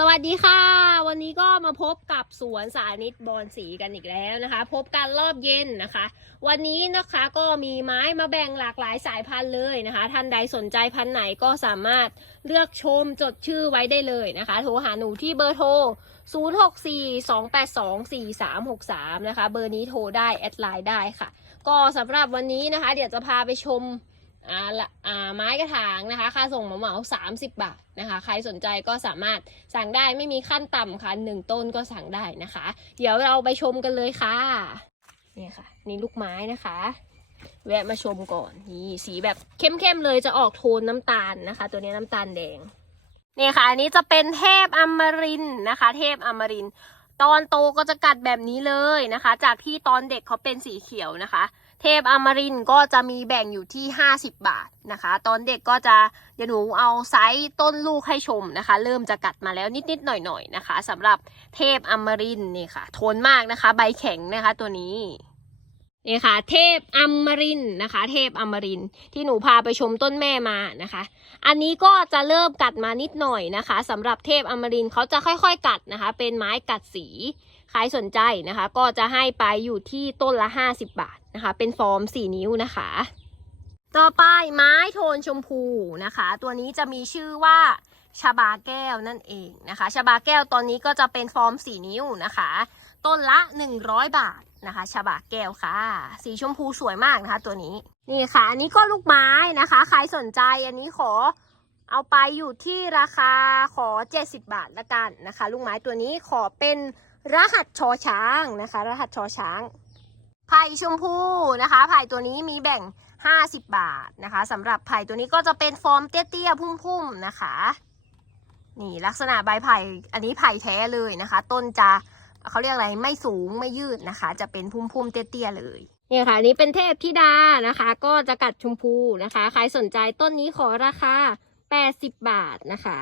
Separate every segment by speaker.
Speaker 1: สวัสดีค่ะ วันนี้ก็มาพบกับสวนสานิตบอนสีกันอีกแล้วนะคะ พบกันรอบเย็นนะคะ วันนี้นะคะก็มีไม้มาแบ่งหลากหลายสายพันธุ์เลยนะคะ ท่านใดสนใจพันธุ์ไหนก็สามารถเลือกชมจดชื่อไว้ได้เลยนะคะ โทรหาหนูที่เบอร์โทร 0642824363 นะคะ เบอร์นี้โทรได้แอดไลน์ได้ค่ะ ก็สำหรับวันนี้นะคะ เดี๋ยวจะพาไปชม อ่าละอ่าไม้กระถางนะคะ ค่าส่งเหมาเหมาสามสิบบาทนะคะ ใครสนใจก็สามารถสั่งได้ไม่มีขั้นต่ำค่ะหนึ่งต้นก็สั่งได้นะคะ เดี๋ยวเราไปชมกันเลยค่ะนี่ค่ะ นี่ลูกไม้นะคะ แวะมาชมก่อนนี่สีแบบเข้มๆเลยจะออกโทนน้ำตาลนะคะ ตัวนี้น้ำตาลแดงนี่ค่ะ อันนี้จะเป็นเทพอมรินนะคะ เทพอมรินตอนโตก็จะกัดแบบนี้เลยนะคะ จากที่ตอนเด็กเขาเป็นสีเขียวนะคะ เทพอมรินก็จะมีแบ่งอยู่ที่ 50 บาทนะคะ ตอนเด็กก็จะเดี๋ยวหนูเอาไซส์ต้นลูกให้ชมนะคะ เริ่มจะกัดมาแล้วนิดๆหน่อยๆนะคะสำหรับเทพอมรินนี่ค่ะ ทนมากนะคะ ใบแข็งนะคะตัวนี้นี่ค่ะ เทพอมรินนะคะ เทพอมรินที่หนูพาไปชมต้นแม่มานะคะ อันนี้ก็จะเริ่มกัดมานิดหน่อยนะคะสำหรับเทพอมรินเขาจะค่อยๆ กัดนะคะ เป็นไม้กัดสีใครสนใจนะคะ ก็จะให้ไปอยู่ที่ต้นละ 50 บาท นะคะ เป็นฟอร์ม 4 นิ้วนะคะ ต่อไปไม้โทนชมพูนะคะ ตัวนี้จะมีชื่อว่าชาบาแก้วนั่นเองนะคะชาบาแก้วตอนนี้ก็จะเป็นฟอร์ม 4 นิ้วนะคะ ต้นละ 100 บาทนะคะชาบาแก้วค่ะ สีชมพูสวยมากนะคะ ตัวนี้นี่ค่ะ อันนี้ก็ลูกไม้นะคะ ใครสนใจอันนี้ขอเอาไปอยู่ที่ราคาขอ 70 บาทละกันนะคะ ลูกไม้ตัวนี้ขอเป็นรหัสชอช้างนะคะ รหัสชอช้าง ไผ่ชมพูนะคะไผ่ตัวนี้มีแบ่ง 50 บาทนะคะสำหรับไผ่ตัวนี้ก็จะเป็นฟอร์มเตี้ยๆพุ่มๆนะคะ นี่ลักษณะใบไผ่อันนี้ไผ่แท้เลยนะคะ ต้นจะเขาเรียกอะไรไม่สูงไม่ยืดนะคะ จะเป็นพุ่มๆเตี้ยๆเลยนี่ค่ะอันนี้เป็นเทพธิดานะคะ ก็จะกัดชมพูนะคะ ใครสนใจต้นนี้ขอราคา 80 บาทนะคะ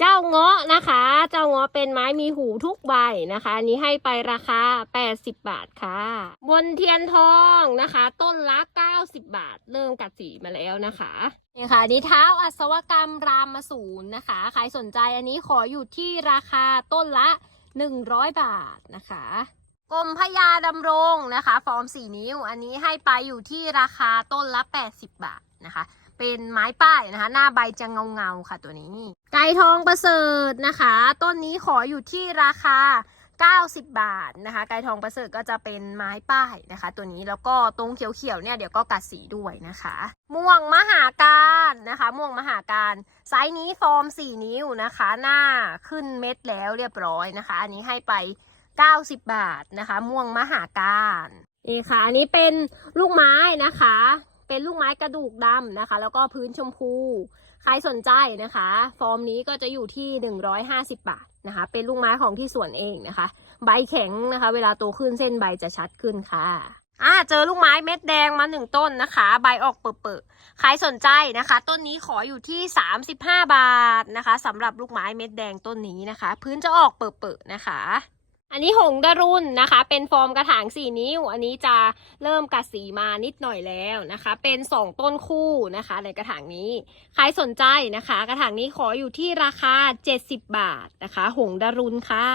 Speaker 1: เจ้าเงาะนะคะ เจ้าเงาะเป็นไม้มีหูทุกใบนะคะอันนี้ให้ไปราคา 80 บาทค่ะ บนเทียนทองนะคะ ต้นละ 90 บาท เริ่มกัดสีมาแล้วนะคะนี่ค่ะนี้เท้าอัศวกรรมรามสูรนะคะ ใครสนใจอันนี้ขออยู่ที่ราคาต้นละ 100 บาทนะคะกรมพญาดำรงนะคะ ฟอร์ม 4 นิ้ว อันนี้ให้ไปอยู่ที่ราคาต้นละ 80 บาทนะคะ เป็นไม้ป้ายนะคะ หน้าใบจะเงาเงาๆค่ะตัวนี้ ไก่ทองประเสริฐนะคะ ต้นนี้ขออยู่ที่ราคา90 บาทนะคะ ไก่ทองประเสริฐก็จะเป็นไม้ป้ายนะคะ ตัวนี้แล้วก็ตรงเขียวๆเนี่ยเดี๋ยวก็กัดสีด้วยนะคะ ม่วงมหาการนะคะ ม่วงมหาการไซส์นี้ฟอร์ม 4 นิ้วนะคะ หน้าขึ้นเม็ดแล้วเรียบร้อยนะคะ อันนี้ให้ไป 90 บาทนะคะ ม่วงมหาการนี่ค่ะ อันนี้เป็นลูกไม้นะคะ เป็นลูกไม้กระดูกดำนะคะ แล้วก็พื้นชมพู ใครสนใจนะคะ ฟอร์มนี้ก็จะอยู่ที่ 150 บาทนะคะ เป็นลูกไม้ของที่สวนเองนะคะ ใบแข็งนะคะ เวลาโตขึ้นเส้นใบจะชัดขึ้นค่ะอ่าเจอลูกไม้เม็ดแดงมาหนึ่งต้นนะคะ ใบออกเปิดๆใครสนใจนะคะ ต้นนี้ขออยู่ที่ 35 บาทนะคะสำหรับลูกไม้เม็ดแดงต้นนี้นะคะ พื้นจะออกเปิดๆนะคะ อันนี้หงดารุนนะคะ เป็นฟอร์มกระถาง4นิ้ว อันนี้จะเริ่มกัดสีมานิดหน่อยแล้วนะคะ เป็น2ต้นคู่นะคะ ในกระถางนี้ ใครสนใจนะคะ กระถางนี้ขออยู่ที่ราคา 70 บาทนะคะ หงดารุนค่ะ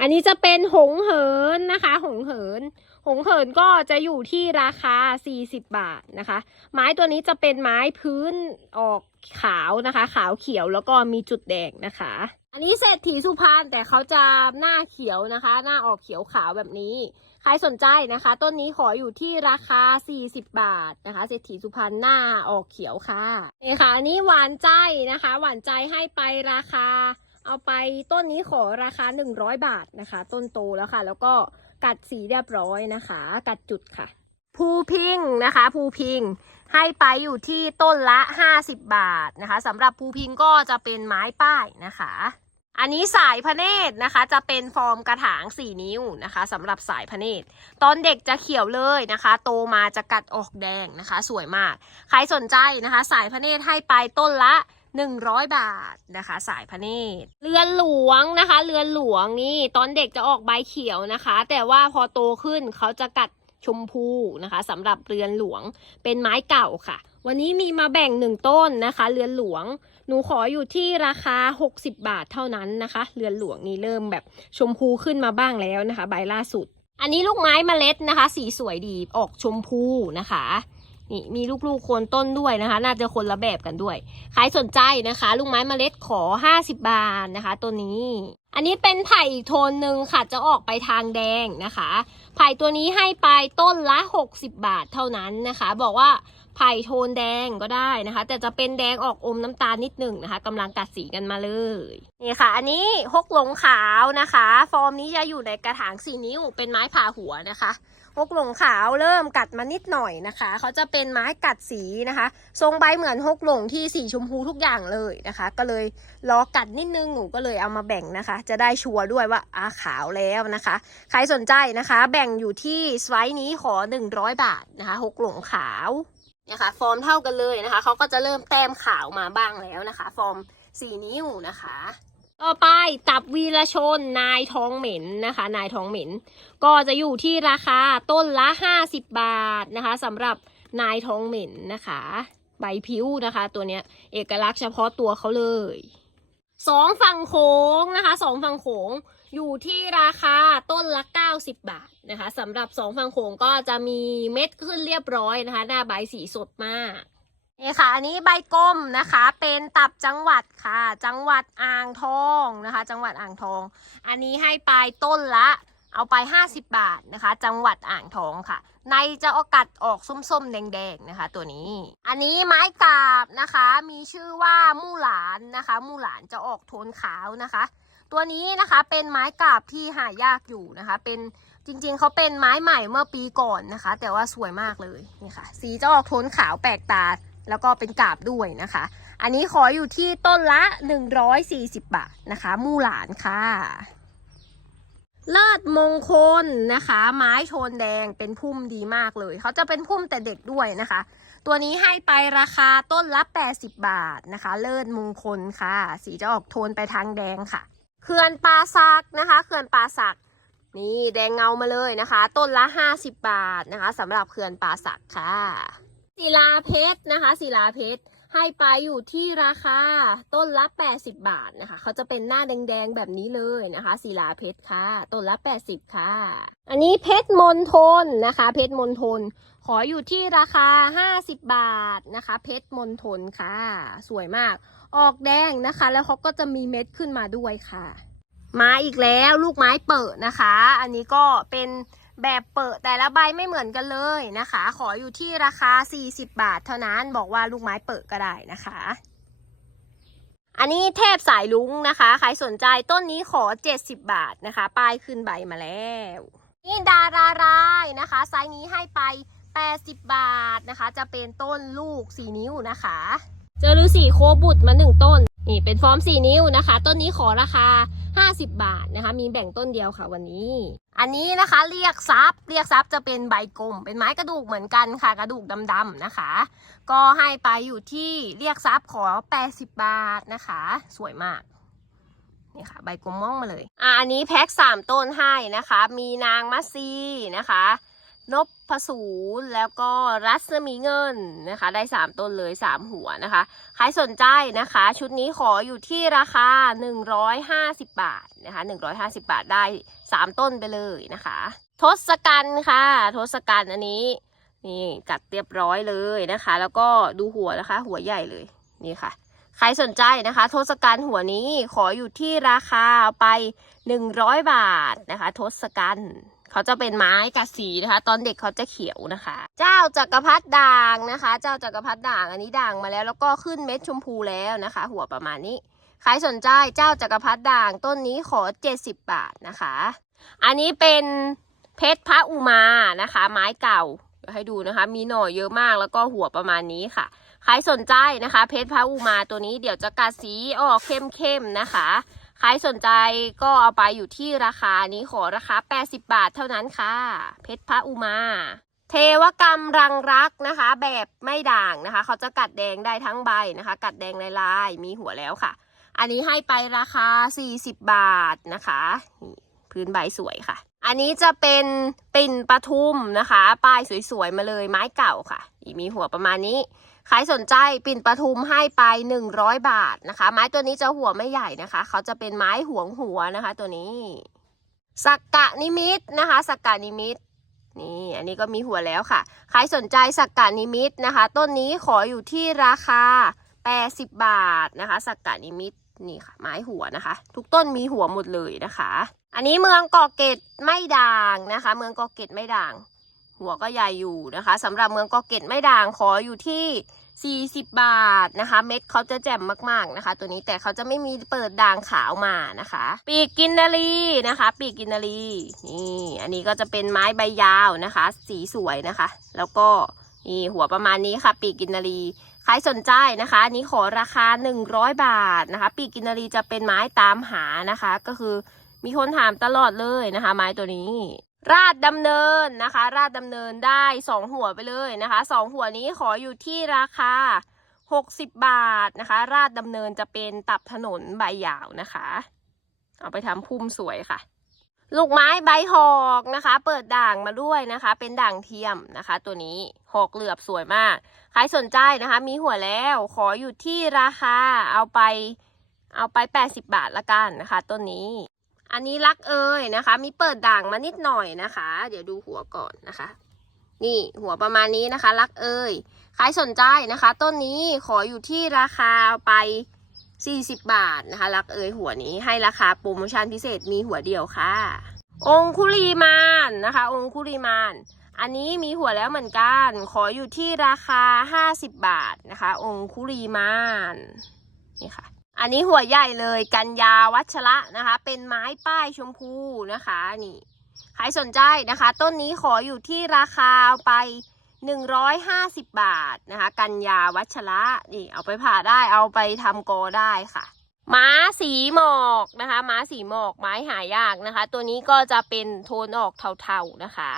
Speaker 1: อันนี้จะเป็นหงเหินนะคะ หงเหิน หงเหินก็จะอยู่ที่ราคา 40 บาทนะคะ ไม้ตัวนี้จะเป็นไม้พื้นออกขาวนะคะ ขาวเขียวแล้วก็มีจุดแดงนะคะ อันนี้เศรษฐีสุพรรณแต่เขาจะหน้าเขียวนะคะ หน้าออกเขียวขาวแบบนี้ ใครสนใจนะคะ ต้นนี้ขออยู่ที่ราคา 40 บาทนะคะ เศรษฐีสุพรรณหน้าออกเขียวค่ะนี่ค่ะอันนี้หวานใจนะคะ หวานใจให้ไปราคา เอาไปต้นนี้ขอราคา 100 บาทนะคะ ต้นโตแล้วค่ะ แล้วก็กัดสีเรียบร้อยนะคะ กัดจุดค่ะ ภูพิงนะคะ ภูพิง ให้ไปอยู่ที่ต้นละ 50 บาทนะคะสำหรับภูพิงก็จะเป็นไม้ป้ายนะคะ อันนี้สายพะเนตรนะคะจะเป็นฟอร์มกระถาง 4 นิ้วนะคะสำหรับสายพะเนตร ตอนเด็กจะเขียวเลยนะคะ โตมาจะกัดออกแดงนะคะ สวยมาก ใครสนใจนะคะ สายพะเนตรให้ไปต้นละ100 บาทนะคะ สายพะเนตรเรือนหลวงนะคะ เรือนหลวงนี่ตอนเด็กจะออกใบเขียวนะคะ แต่ว่าพอโตขึ้นเขาจะกัด ชมพูนะคะสำหรับเรือนหลวงเป็นไม้เก่าค่ะ วันนี้มีมาแบ่งหนึ่งต้นนะคะ เรือนหลวง หนูขออยู่ที่ราคา 60 บาทเท่านั้นนะคะ เรือนหลวงนี่เริ่มแบบชมพูขึ้นมาบ้างแล้วนะคะ ใบล่าสุด อันนี้ลูกไม้เมล็ดนะคะ สีสวยดีออกชมพูนะคะ นี่มีลูกๆโคนต้นด้วยนะคะ น่าจะคนละแบบกันด้วย ใครสนใจนะคะ ลูกไม้เมล็ดขอ 50 บาทนะคะ ตัวนี้ อันนี้เป็นไผ่อีกโทนหนึ่งค่ะ จะออกไปทางแดงนะคะ ไผ่ตัวนี้ให้ไปต้นละ 60 บาทเท่านั้นนะคะ บอกว่าไผ่โทนแดงก็ได้นะคะ แต่จะเป็นแดงออกอมน้ำตาลนิดหนึ่งนะคะกำลังกัดสีกันมาเลยนี่ค่ะ อันนี้ฮกหลงขาวนะคะ ฟอร์มนี้จะอยู่ในกระถางสี่นิ้วเป็นไม้ผ่าหัวนะคะ ฮกหลงขาวเริ่มกัดมานิดหน่อยนะคะ เขาจะเป็นไม้กัดสีนะคะ ทรงใบเหมือนฮกหลงที่สีชมพูทุกอย่างเลยนะคะ ก็เลยรอกัดนิดนึงหนูก็เลยเอามาแบ่งนะคะ จะได้ชัวร์ด้วยว่าอาขาวแล้วนะคะ ใครสนใจนะคะ แบ่งอยู่ที่ไซส์นี้ขอ 100 บาทนะคะฮกหลงขาวนี่ยค่ะฟอร์มเท่ากันเลยนะคะเขาก็จะเริ่มแต้มขาวมาบ้างแล้วนะคะ ฟอร์ม4นิ้วนะคะ ต่อไปตับวีรชนนายทองเหม็นนะคะ นายทองเหม็น ก็จะอยู่ที่ราคาต้นละ 50 บาทนะคะสำหรับนายทองเหม็นนะคะ ใบผิวนะคะ ตัวเนี้ยเอกลักษณ์เฉพาะตัวเขาเลยสองฝั่งโขงนะคะสองฝั่งโขงอยู่ที่ราคาต้นละ 90 บาทนะคะสำหรับสองฝั่งโขงก็จะมีเม็ดขึ้นเรียบร้อยนะคะ หน้าใบสีสดมาก นี่ค่ะ อันนี้ใบกลมนะคะ เป็นตับจังหวัดค่ะ จังหวัดอ่างทองนะคะ จังหวัดอ่างทอง อันนี้ให้ไปต้นละ เอาไป 50 บาทนะคะ จังหวัดอ่างทองค่ะ ในจะเอกัดออกส้มๆ แดงๆนะคะ ตัวนี้ อันนี้ไม้กาบนะคะ มีชื่อว่ามู่หลานนะคะ มู่หลานจะออกโทนขาวนะคะ ตัวนี้นะคะเป็นไม้กาบที่หายากอยู่นะคะ เป็นจริงๆ เขาเป็นไม้ใหม่เมื่อปีก่อนนะคะ แต่ว่าสวยมากเลยนี่ค่ะ สีจะออกโทนขาวแปลกตา แล้วก็เป็นกาบด้วยนะคะ อันนี้ขออยู่ที่ต้นละ 140 บาทนะคะ มู่หลานค่ะเลิศมงคลนะคะ ไม้โทนแดงเป็นพุ่มดีมากเลย เขาจะเป็นพุ่มแต่เด็กด้วยนะคะ ตัวนี้ให้ไปราคาต้นละ 80 บาทนะคะ เลิศมงคลค่ะ สีจะออกโทนไปทางแดงค่ะเขื่อนป่าสักนะคะเขื่อนป่าสักนี่แดงเงามาเลยนะคะ ต้นละ 50 บาทนะคะสำหรับเขื่อนป่าสักค่ะ ศิลาเพชรนะคะศิลาเพชรให้ไปอยู่ที่ราคาต้นละ 80 บาทนะคะ เขาจะเป็นหน้าแดงๆแบบนี้เลยนะคะศิลาเพชรค่ะ ต้นละ 80 ค่ะ อันนี้เพชรมนทนนะคะ เพชรมนทน ขออยู่ที่ราคา 50 บาทนะคะ เพชรมนทนค่ะ สวยมาก ออกแดงนะคะ แล้วเขาก็จะมีเม็ดขึ้นมาด้วยค่ะ มาอีกแล้วลูกไม้เปิดนะคะ อันนี้ก็เป็น แบบเปิดแต่ละใบไม่เหมือนกันเลยนะคะ ขออยู่ที่ราคา 40 บาทเท่านั้นบอกว่าลูกไม้เปิดก็ได้นะคะ อันนี้เทพสายลุงนะคะ ใครสนใจต้นนี้ขอ 70 บาทนะคะ ป้ายขึ้นใบมาแล้ว นี่ดารารายนะคะ ไซส์นี้ให้ไป 80 บาทนะคะ จะเป็นต้นลูก 4 นิ้วนะคะ เจอฤาษีโคบุตรมาหนึ่งต้น นี่เป็นฟอร์ม 4 นิ้วนะคะ ต้นนี้ขอราคา 50 บาทนะคะ มีแบ่งต้นเดียวค่ะวันนี้ อันนี้นะคะเรียกซับเรียกซับจะเป็นใบกลม เป็นไม้กระดูกเหมือนกันค่ะ กระดูกดำๆนะคะ ก็ให้ไปอยู่ที่เรียกซับขอ 80 บาทนะคะ สวยมากนี่ค่ะ ใบกลมม่องมาเลย อ่าอันนี้แพ็คสามต้นให้นะคะ มีนางมัสซีนะคะ นพพสูรแล้วก็รัศมีเงินนะคะ ได้สามต้นเลยสามหัวนะคะ ใครสนใจนะคะ ชุดนี้ขออยู่ที่ราคา 150 บาทนะคะ150 บาทได้ 3 ต้นไปเลยนะคะ ทศกัณฐ์ค่ะ ทศกัณฐ์อันนี้นี่กัดเรียบร้อยเลยนะคะ แล้วก็ดูหัวนะคะ หัวใหญ่เลยนี่ค่ะ ใครสนใจนะคะ ทศกัณฐ์หัวนี้ขออยู่ที่ราคาไป 100 บาทนะคะ ทศกัณฐ์ เขาจะเป็นไม้กัดสีนะคะ ตอนเด็กเขาจะเขียวนะคะ เจ้าจักรพรรดิด่างนะคะ เจ้าจักรพรรดิด่างอันนี้ด่างมาแล้ว แล้วก็ขึ้นเม็ดชมพูแล้วนะคะ หัวประมาณนี้ใครสนใจเจ้าจักรพรรดิด่างต้นนี้ขอ 70 บาทนะคะ อันนี้เป็นเพชรพระอุมานะคะ ไม้เก่าเดี๋ยวให้ดูนะคะ มีหน่อเยอะมากแล้วก็หัวประมาณนี้ค่ะ ใครสนใจนะคะ เพชรพระอุมาตัวนี้เดี๋ยวจะกัดสีออกเข้มๆนะคะ ใครสนใจก็เอาไปอยู่ที่ราคานี้ขอราคา 80 บาทเท่านั้นค่ะ เพชรพระอุมา เทวกรรมรังรักนะคะ แบบไม่ด่างนะคะ เขาจะกัดแดงได้ทั้งใบนะคะ กัดแดงลายๆมีหัวแล้วค่ะ อันนี้ให้ไปราคา 40 บาทนะคะพื้นใบสวยค่ะ อันนี้จะเป็นปิ่นปทุมนะคะ ป้ายสวยๆมาเลยไม้เก่าค่ะมีหัวประมาณนี้ ใครสนใจปิ่นปทุมให้ไป 100 บาทนะคะ ไม้ตัวนี้จะหัวไม่ใหญ่นะคะ เขาจะเป็นไม้หวงหัวนะคะ ตัวนี้สักกะนิมิตนะคะสักกะนิมิตนี่อันนี้ก็มีหัวแล้วค่ะ ใครสนใจสักกะนิมิตนะคะ ต้นนี้ขออยู่ที่ราคา 80 บาทนะคะ สักกะนิมิตนี่ค่ะ ไม้หัวนะคะ ทุกต้นมีหัวหมดเลยนะคะ อันนี้เมืองกาะเกตไม่ด่างนะคะ เมืองกาะเกตไม่ด่าง หัวก็ใหญ่อยู่นะคะสำหรับเมืองกาะเกตไม่ด่างขออยู่ที่ 40 บาทนะคะ เม็ดเขาจะแจ่มมากๆนะคะ ตัวนี้แต่เขาจะไม่มีเปิดด่างขาวมานะคะ ปีกกินนารีนะคะ ปีกกินนารีนี่อันนี้ก็จะเป็นไม้ใบยาวนะคะ สีสวยนะคะ แล้วก็นี่หัวประมาณนี้ค่ะ ปีกกินนารีใครสนใจนะคะนนี้ขอราคา 100 บาทนะคะ ปีกกินนารีจะเป็นไม้ตามหานะคะ ก็คือมีคนถามตลอดเลยนะคะ ไม้ตัวนี้ ราดดำเนินนะคะ ราดดำเนินได้สองหัวไปเลยนะคะสองหัวนี้ขออยู่ที่ราคา 60 บาทนะคะ ราดดำเนินจะเป็นตับถนนใบยาวนะคะ เอาไปทำพุ่มสวยค่ะ ลูกไม้ใบหอกนะคะ เปิดด่างมาด้วยนะคะ เป็นด่างเทียมนะคะ ตัวนี้หอกเหลือบสวยมาก ใครสนใจนะคะ มีหัวแล้วขออยู่ที่ราคาเอาไปเอาไป 80 บาทละกันนะคะต้นนี้ อันนี้รักเอ่ยนะคะ มีเปิดด่างมานิดหน่อยนะคะ เดี๋ยวดูหัวก่อนนะคะ นี่หัวประมาณนี้นะคะ รักเอ่ยใครสนใจนะคะ ต้นนี้ขออยู่ที่ราคาไป 40 บาทนะคะ รักเอ่ยหัวนี้ให้ราคาโปรโมชั่นพิเศษมีหัวเดียวค่ะ องคุลีมานนะคะ องคุลีมาน อันนี้มีหัวแล้วเหมือนกัน ขออยู่ที่ราคา 50 บาทนะคะ องคุลีมานนี่ค่ะ อันนี้หัวใหญ่เลยกัญญาวัชระนะคะ เป็นไม้ป้ายชมพูนะคะนี่ใครสนใจนะคะ ต้นนี้ขออยู่ที่ราคาเอาไป 150 บาทนะคะ กัญญาวัชระนี่เอาไปผ่าได้เอาไปทำกอได้ค่ะ ม้าสีหมอกนะคะ ม้าสีหมอกไม้หายากนะคะ ตัวนี้ก็จะเป็นโทนออกเทาๆนะคะ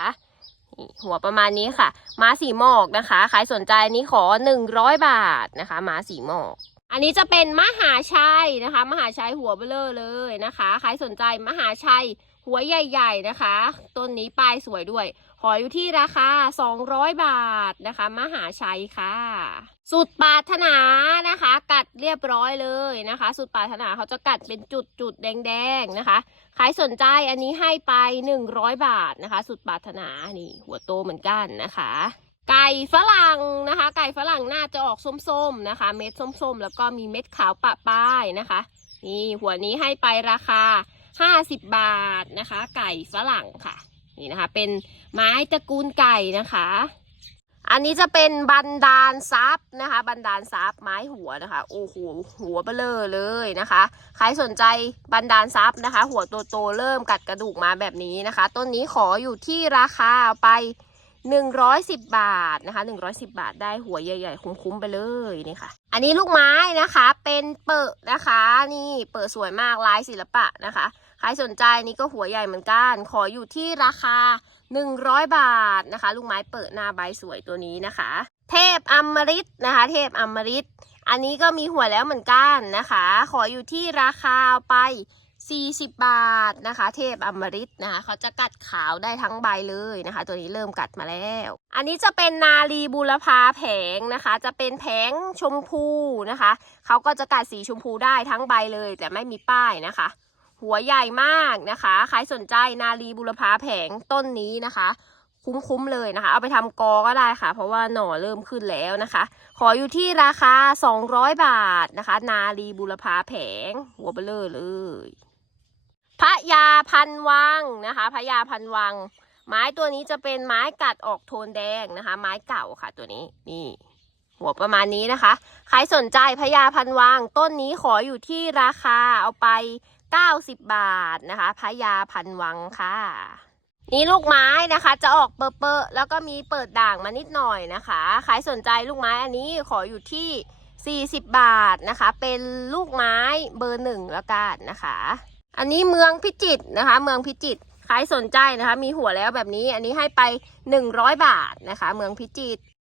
Speaker 1: หัวประมาณนี้ค่ะ ม้าสีหมอกนะคะ ใครสนใจนี้ขอ 100 บาทนะคะ ม้าสีหมอก อันนี้จะเป็นมหาชัยนะคะ มหาชัยหัวเบลอเลยนะคะ ใครสนใจมหาชัยหัวใหญ่ ๆนะคะ ต้นนี้ปลายสวยด้วยขออยู่ที่ราคา 200 บาทนะคะ มหาชัยค่ะ สุดปาถนานะคะ กัดเรียบร้อยเลยนะคะ สุดปาถนาเขาจะกัดเป็นจุดจุดๆแดงๆนะคะใครสนใจอันนี้ให้ไป 100 บาทนะคะ สุดปาถนานี่หัวโตเหมือนกันนะคะ ไก่ฝรั่งนะคะ ไก่ฝรั่งน่าจะออกส้มๆนะคะ เม็ดส้มๆ แล้วก็มีเม็ดขาวปะป้ายนะคะ นี่หัวนี้ให้ไปราคา 50 บาทนะคะ ไก่ฝรั่งค่ะ นี่นะคะ เป็นไม้ตระกูลไก่นะคะ อันนี้จะเป็นบันดาลซับนะคะ บันดาลซับไม้หัวนะคะ โอ้โหหัวเบลอเลยนะคะ ใครสนใจบันดาลซับนะคะ หัวโตๆเริ่มกัดกระดูกมาแบบนี้นะคะ ต้นนี้ขออยู่ที่ราคาไป 110 บาทนะคะ 110 บาทได้หัวใหญ่ๆ คุ้มๆไปเลยนี่ค่ะ อันนี้ลูกไม้นะคะเป็นเปิดนะคะ นี่เปิดสวยมากลายศิลปะนะคะใครสนใจนี่ก็หัวใหญ่เหมือนกัน ขออยู่ที่ราคา 100 บาทนะคะ ลูกไม้เปิดหน้าใบสวยตัวนี้นะคะ เทพอมฤตนะคะ เทพอมฤตอันนี้ก็มีหัวแล้วเหมือนกันนะคะ ขออยู่ที่ราคาไป 40 บาทนะคะ เทพอมฤตนะคะเขาจะกัดขาวได้ทั้งใบเลยนะคะ ตัวนี้เริ่มกัดมาแล้ว อันนี้จะเป็นนาลีบูรพาแผงนะคะ จะเป็นแผงชมพูนะคะเขาก็จะกัดสีชมพูได้ทั้งใบเลย แต่ไม่มีป้ายนะคะ หัวใหญ่มากนะคะใครสนใจนาลีบุรพาแผงต้นนี้นะคะคุ้มๆเลยนะคะ เอาไปทำกอก็ได้ค่ะ เพราะว่าหน่อเริ่มขึ้นแล้วนะคะ ขออยู่ที่ราคา 200 บาทนะคะ นาลีบุรพาแผง หัวเบลอเลย พระยาพันวังนะคะพระยาพันวัง ไม้ตัวนี้จะเป็นไม้กัดออกโทนแดงนะคะ ไม้เก่าค่ะตัวนี้นี่ หัวประมาณนี้นะคะ ใครสนใจพญาพันวัง ต้นนี้ขออยู่ที่ราคาเอาไป 90 บาทนะคะพญาพันวังค่ะนี่ลูกไม้นะคะจะออกเปอะเปอะๆแล้วก็มีเปิดด่างมานิดหน่อยนะคะใครสนใจลูกไม้อันนี้ขออยู่ที่ 40 บาทนะคะ เป็นลูกไม้เบอร์หนึ่งแล้วกันนะคะ อันนี้เมืองพิจิตรนะคะ เมืองพิจิตรใครสนใจนะคะ มีหัวแล้วแบบนี้ อันนี้ให้ไป 100 บาทนะคะ เมืองพิจิตร